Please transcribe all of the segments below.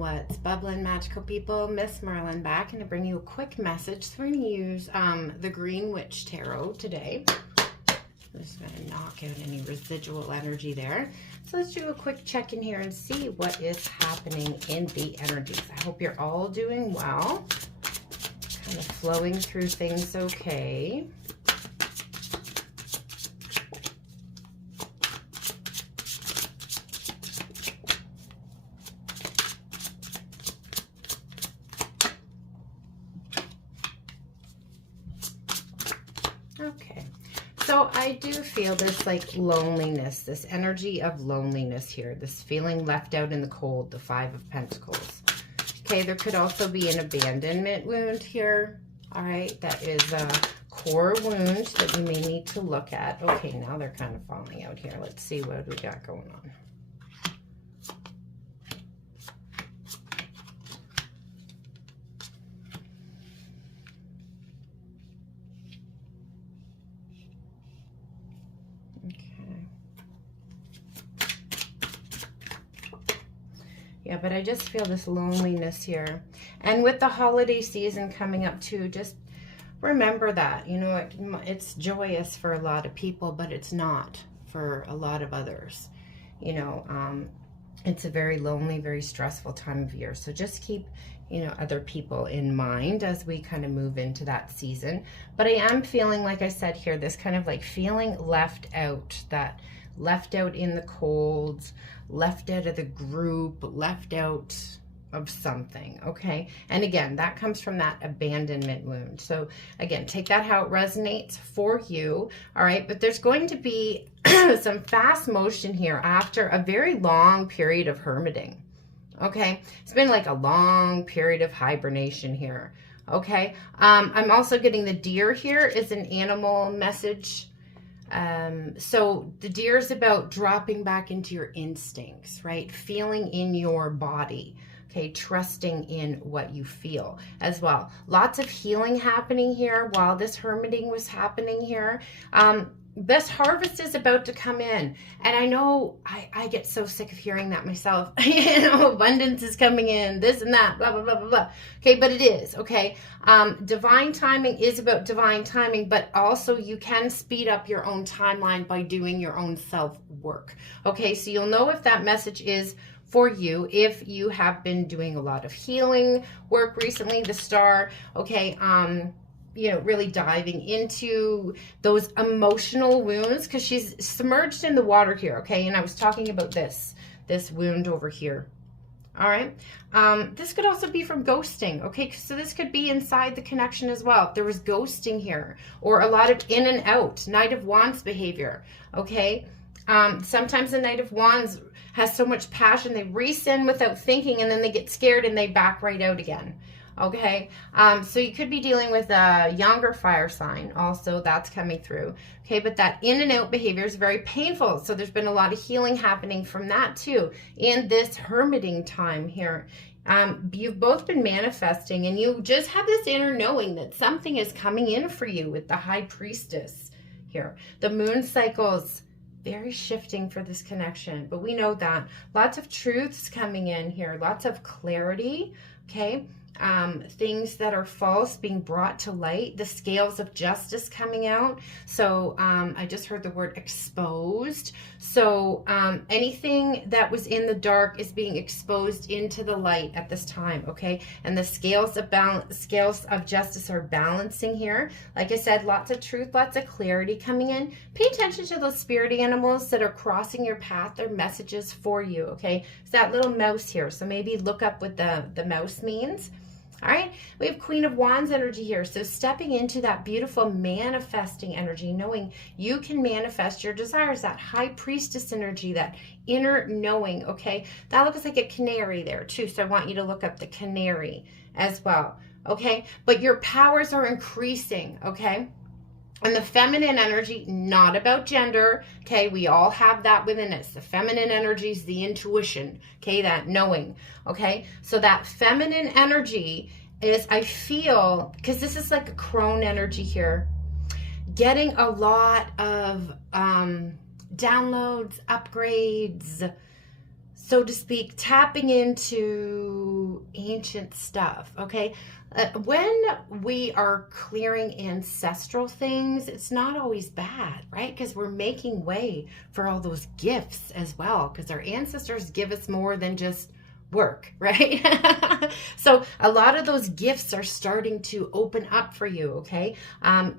What's bubbling, magical people? MsMerlin back, and to bring you a quick message. So we're going to use the Green Witch Tarot today. I'm just going to knock out any residual energy there. So let's do a quick check in here and see what is happening in the energies. I hope you're all doing well. Kind of flowing through things okay. Okay, so I do feel this like loneliness, this energy of loneliness here, this feeling left out in the cold, the Five of Pentacles. Okay, there could also be an abandonment wound here. All right, that is a core wound that we may need to look at. Okay, now they're kind of falling out here. Let's see what we got going on. Yeah, but I just feel this loneliness here. And with the holiday season coming up too, just remember that, you know, it's joyous for a lot of people, but it's not for a lot of others. You know, it's a very lonely, very stressful time of year. So just keep, you know, other people in mind as we kind of move into that season. But I am feeling, like I said here, this kind of like feeling left out, that left out in the cold, left out of the group, left out of something, okay? And again, that comes from that abandonment wound. So again, take that how it resonates for you, all right? But there's going to be some fast motion here after a very long period of hermiting, okay? It's been like a long period of hibernation here, okay? I'm also getting the deer here is an animal message. So the deer is about dropping back into your instincts, right? Feeling in your body, okay? Trusting in what you feel as well. Lots of healing happening here while this hermiting was happening here. This harvest is about to come in. And I know I get so sick of hearing that myself. You know, abundance is coming in, this and that, blah, blah, blah, blah, blah. Okay, but it is, okay? Divine timing is about divine timing, but also you can speed up your own timeline by doing your own self-work. Okay, so you'll know if that message is for you if you have been doing a lot of healing work recently, the star, okay, you know, really diving into those emotional wounds because she's submerged in the water here, okay? And I was talking about this wound over here, all right? This could also be from ghosting, okay? So this could be inside the connection as well. If there was ghosting here or a lot of in and out, Knight of Wands behavior, okay? Sometimes the Knight of Wands has so much passion, they race in without thinking and then they get scared and they back right out again. Okay, so you could be dealing with a younger fire sign also, that's coming through. Okay, but that in and out behavior is very painful. So there's been a lot of healing happening from that too in this hermiting time here. You've both been manifesting and you just have this inner knowing that something is coming in for you with the High Priestess here. The moon cycles very shifting for this connection, but we know that. Lots of truths coming in here, lots of clarity, okay? Things that are false being brought to light, the scales of justice coming out. So I just heard the word exposed. So anything that was in the dark is being exposed into the light at this time, okay? And the scales of justice are balancing here. Like I said, lots of truth, lots of clarity coming in. Pay attention to those spirit animals that are crossing your path. They're messages for you, okay? It's that little mouse here. So maybe look up what the mouse means. All right, we have Queen of Wands energy here. So stepping into that beautiful manifesting energy, knowing you can manifest your desires, that High Priestess energy, that inner knowing, okay? That looks like a canary there too. So I want you to look up the canary as well, okay? But your powers are increasing, okay? And the feminine energy, not about gender, okay? We all have that within us. The feminine energy is the intuition, okay? That knowing, okay? So that feminine energy is, I feel, because this is like a crone energy here, getting a lot of downloads, upgrades, so to speak, tapping into ancient stuff, okay? When we are clearing ancestral things, it's not always bad, right? Because we're making way for all those gifts as well, because our ancestors give us more than just work, right? So a lot of those gifts are starting to open up for you, okay?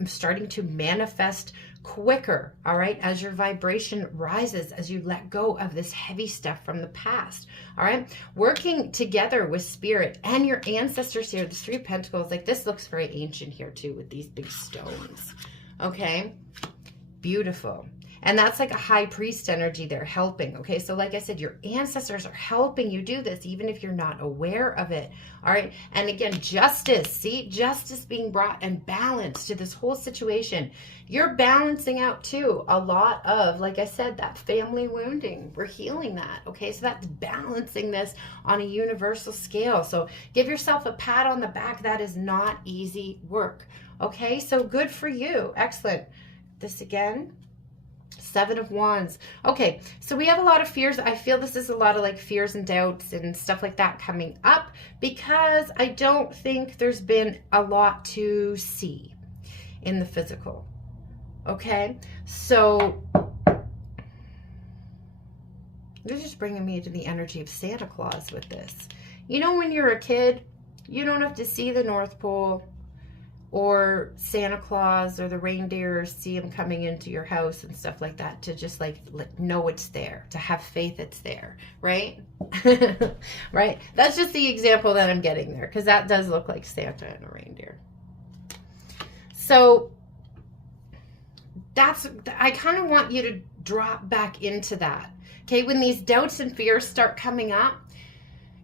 Starting to manifest quicker, all right, as your vibration rises, as you let go of this heavy stuff from the past, all right? Working together with spirit and your ancestors here, the Three of Pentacles, like this looks very ancient here too with these big stones, okay? Beautiful. And that's like a high priest energy there helping, okay? So like I said, your ancestors are helping you do this, even if you're not aware of it, all right? And again, justice, see? Justice being brought and balance to this whole situation. You're balancing out too a lot of, like I said, that family wounding. We're healing that, okay? So that's balancing this on a universal scale. So give yourself a pat on the back. That is not easy work, okay? So good for you. Excellent. This again. Seven of Wands. Okay, so we have a lot of fears. I feel this is a lot of like fears and doubts and stuff like that coming up because I don't think there's been a lot to see in the physical. Okay, so you're just bringing me to the energy of Santa Claus with this. You know, when you're a kid, you don't have to see the North Pole or Santa Claus or the reindeer, see them coming into your house and stuff like that to just like know it's there, to have faith it's there, right? Right? That's just the example that I'm getting there because that does look like Santa and a reindeer. So I kind of want you to drop back into that. Okay, when these doubts and fears start coming up,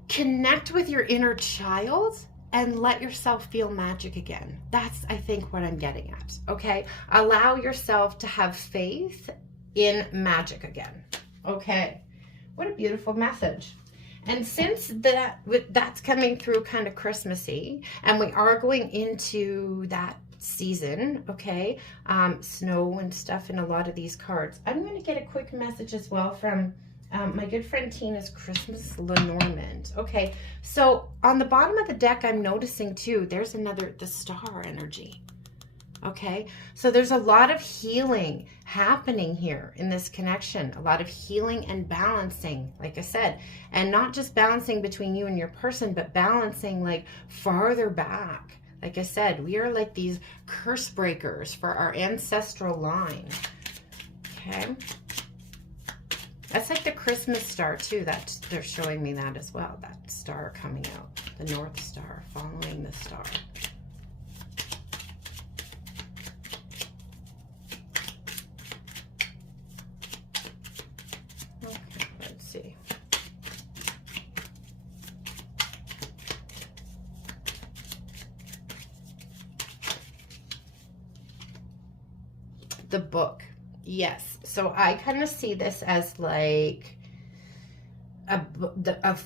connect with your inner child and let yourself feel magic again. That's, I think, what I'm getting at, okay? Allow yourself to have faith in magic again, okay? What a beautiful message. And since that's coming through kind of Christmassy, and we are going into that season, okay? Snow and stuff in a lot of these cards. I'm going to get a quick message as well from my good friend Tina's Christmas Lenormand. Okay, so on the bottom of the deck, I'm noticing too, there's the star energy. Okay, so there's a lot of healing happening here in this connection. A lot of healing and balancing, like I said. And not just balancing between you and your person, but balancing like farther back. Like I said, we are like these curse breakers for our ancestral line. Okay. That's like the Christmas star too. That they're showing me that as well. That star coming out, the North Star, following the star. Okay, let's see. The book. Yes. So I kind of see this as like a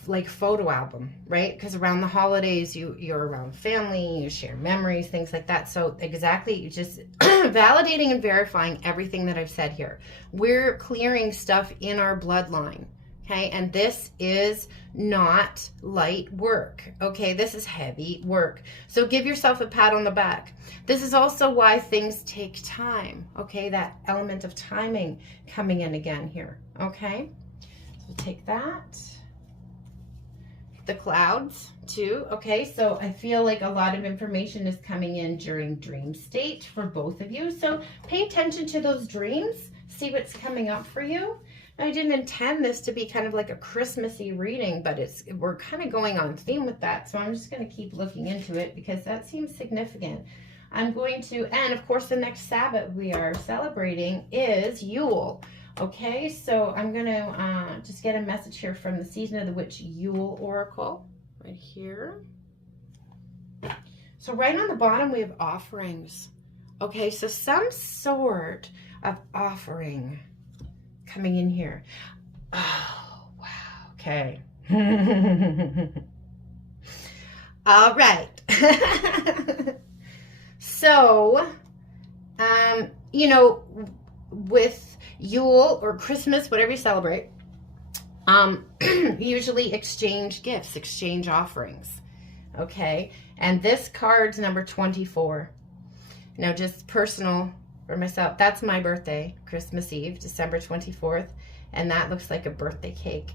like photo album, right? Because around the holidays, you're around family, you share memories, things like that. So exactly, you just validating and verifying everything that I've said here. We're clearing stuff in our bloodline. Okay, and this is not light work. Okay, this is heavy work. So give yourself a pat on the back. This is also why things take time. Okay, that element of timing coming in again here. Okay, so take that. The clouds too. Okay, so I feel like a lot of information is coming in during dream state for both of you. So pay attention to those dreams. See what's coming up for you. I didn't intend this to be kind of like a Christmassy reading, but we're kind of going on theme with that. So I'm just going to keep looking into it because that seems significant. I'm going to, and of course the next Sabbath we are celebrating is Yule. Okay, so I'm going to just get a message here from the Season of the Witch Yule Oracle right here. So right on the bottom we have offerings. Okay, so some sort of offering coming in here. Oh, wow. Okay. All right. So, you know, with Yule or Christmas, whatever you celebrate, Usually exchange gifts, exchange offerings. Okay, and this card's number 24. Now, just personal for myself, that's my birthday, Christmas Eve, December 24th, and that looks like a birthday cake.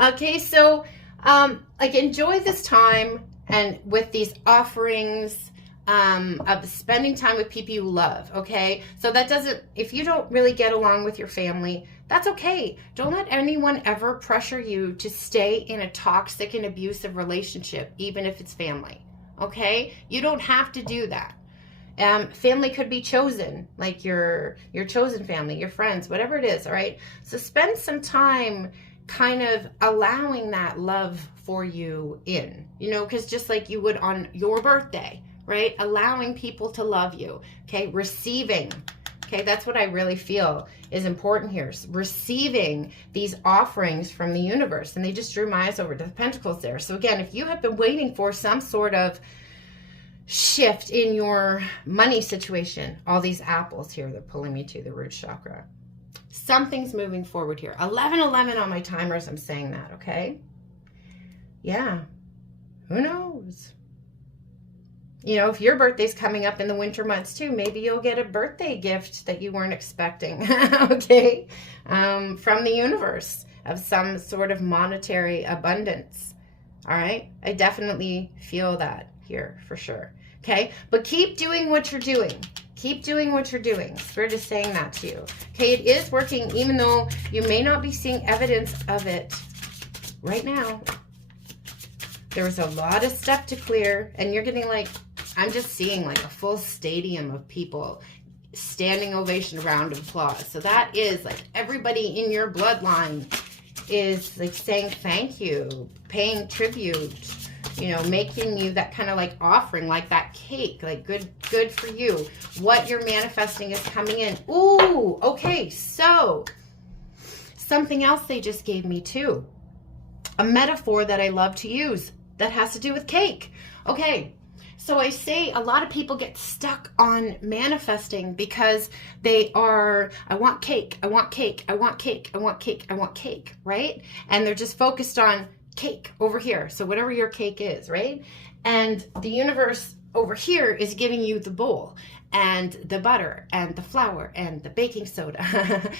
Okay, so like, enjoy this time and with these offerings of spending time with people you love. Okay, so that doesn't, if you don't really get along with your family, that's okay. Don't let anyone ever pressure you to stay in a toxic and abusive relationship, even if it's family. Okay, you don't have to do that. Family could be chosen, like your chosen family, your friends, whatever it is. All right, so spend some time kind of allowing that love for you in, you know, because just like you would on your birthday, right? Allowing people to love you. Okay, receiving. Okay, that's what I really feel is important here. Receiving these offerings from the universe. And they just drew my eyes over to the pentacles there. So again, if you have been waiting for some sort of shift in your money situation, all these apples here, they're pulling me to the root chakra. Something's moving forward here. 11:11 on my timers, I'm saying that, okay? Yeah, who knows? You know, if your birthday's coming up in the winter months too, maybe you'll get a birthday gift that you weren't expecting, okay? From the universe of some sort of monetary abundance, all right? I definitely feel that here for sure, okay? But keep doing what you're doing. Keep doing what you're doing. Spirit is saying that to you. Okay, it is working, even though you may not be seeing evidence of it right now. There was a lot of stuff to clear, and you're getting like, I'm just seeing like a full stadium of people, standing ovation, round of applause. So that is like everybody in your bloodline is like saying thank you, paying tribute, you know, making you that kind of like offering, like that cake, like good for you. What you're manifesting is coming in. Ooh, okay, so something else they just gave me too. A metaphor that I love to use that has to do with cake. Okay, so I say a lot of people get stuck on manifesting because they are, I want cake, I want cake, I want cake, I want cake, I want cake, right? And they're just focused on cake over here. So whatever your cake is, right? And the universe over here is giving you the bowl and the butter and the flour and the baking soda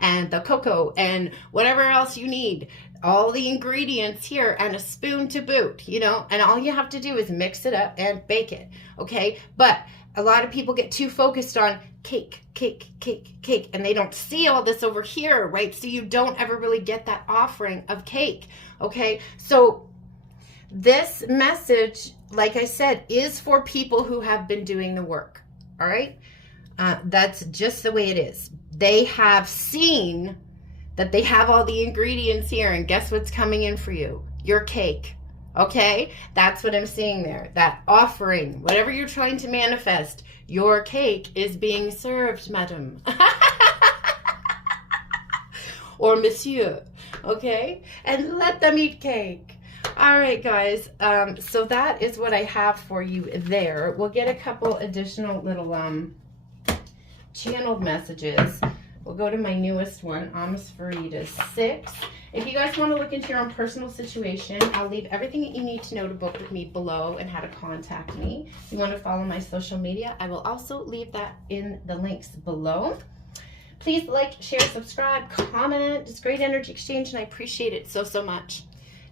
and the cocoa and whatever else you need. All the ingredients here and a spoon to boot, you know, and all you have to do is mix it up and bake it, okay? But a lot of people get too focused on cake, cake, cake, cake, and they don't see all this over here, right? So you don't ever really get that offering of cake, okay? So this message, like I said, is for people who have been doing the work, all right? That's just the way it is. They have seen that they have all the ingredients here, and guess what's coming in for you? Your cake, okay? That's what I'm seeing there. That offering, whatever you're trying to manifest, your cake is being served, madam. Or monsieur, okay? And let them eat cake. All right, guys, so that is what I have for you there. We'll get a couple additional little channeled messages. We'll go to my newest one, MsMerlin 6. If you guys want to look into your own personal situation, I'll leave everything that you need to know to book with me below and how to contact me. If you want to follow my social media, I will also leave that in the links below. Please like, share, subscribe, comment. It's great energy exchange, and I appreciate it so, so much.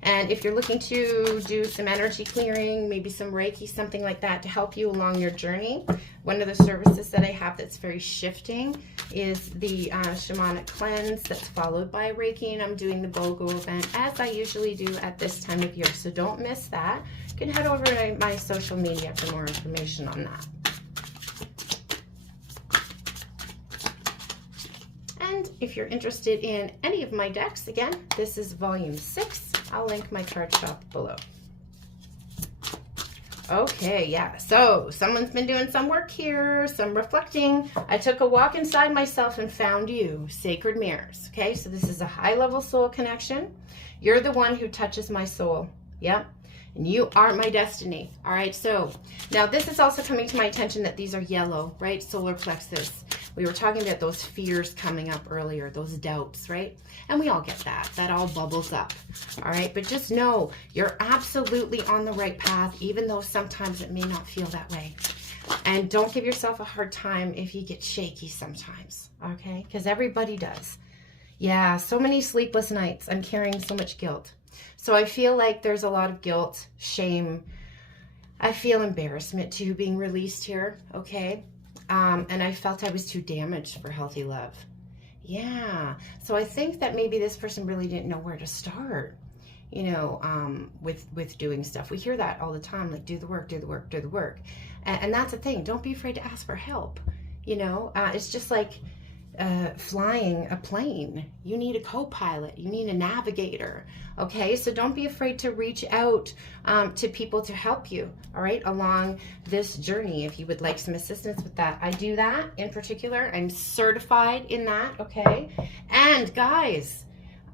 And if you're looking to do some energy clearing, maybe some Reiki, something like that to help you along your journey, one of the services that I have that's very shifting is the Shamanic cleanse that's followed by Reiki, and I'm doing the BOGO event as I usually do at this time of year. So don't miss that. You can head over to my social media for more information on that. And if you're interested in any of my decks, again, this is volume 6. I'll link my card shop below. Okay, yeah, so someone's been doing some work here, some reflecting. I took a walk inside myself and found you, sacred mirrors. Okay, so this is a high-level soul connection. You're the one who touches my soul. Yep. And you are my destiny. All right, so now this is also coming to my attention that these are yellow, right? Solar plexus. We were talking about those fears coming up earlier, those doubts, right? And we all get that. That all bubbles up, all right? But just know you're absolutely on the right path, even though sometimes it may not feel that way. And don't give yourself a hard time if you get shaky sometimes, okay? Because everybody does. Yeah, so many sleepless nights. I'm carrying so much guilt. So I feel like there's a lot of guilt, shame. I feel embarrassment too being released here, okay? And I felt I was too damaged for healthy love. Yeah, so I think that maybe this person really didn't know where to start, you know, with doing stuff. We hear that all the time, like do the work, do the work, do the work. And that's the thing. Don't be afraid to ask for help. You know, it's just like flying a plane. You need a co-pilot. You need a navigator. Okay, so don't be afraid to reach out to people to help you, all right, along this journey if you would like some assistance with that. I do that in particular. I'm certified in that, okay? And guys,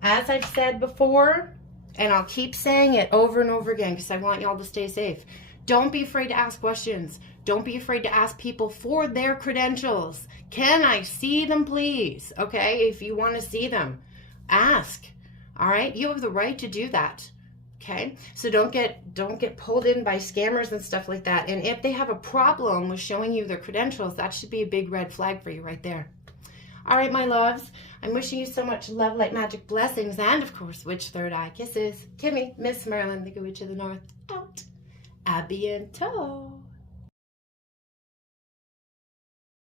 as I've said before, and I'll keep saying it over and over again because I want y'all to stay safe, don't be afraid to ask questions. Don't be afraid to ask people for their credentials. Can I see them, please? Okay, if you want to see them, ask. All right, you have the right to do that. Okay, so don't get pulled in by scammers and stuff like that. And if they have a problem with showing you their credentials, that should be a big red flag for you right there. All right, my loves, I'm wishing you so much love, light, magic, blessings, and of course, witch third eye kisses. Kimmy, MsMerlin, the Good Witch of the North, out. A bientôt.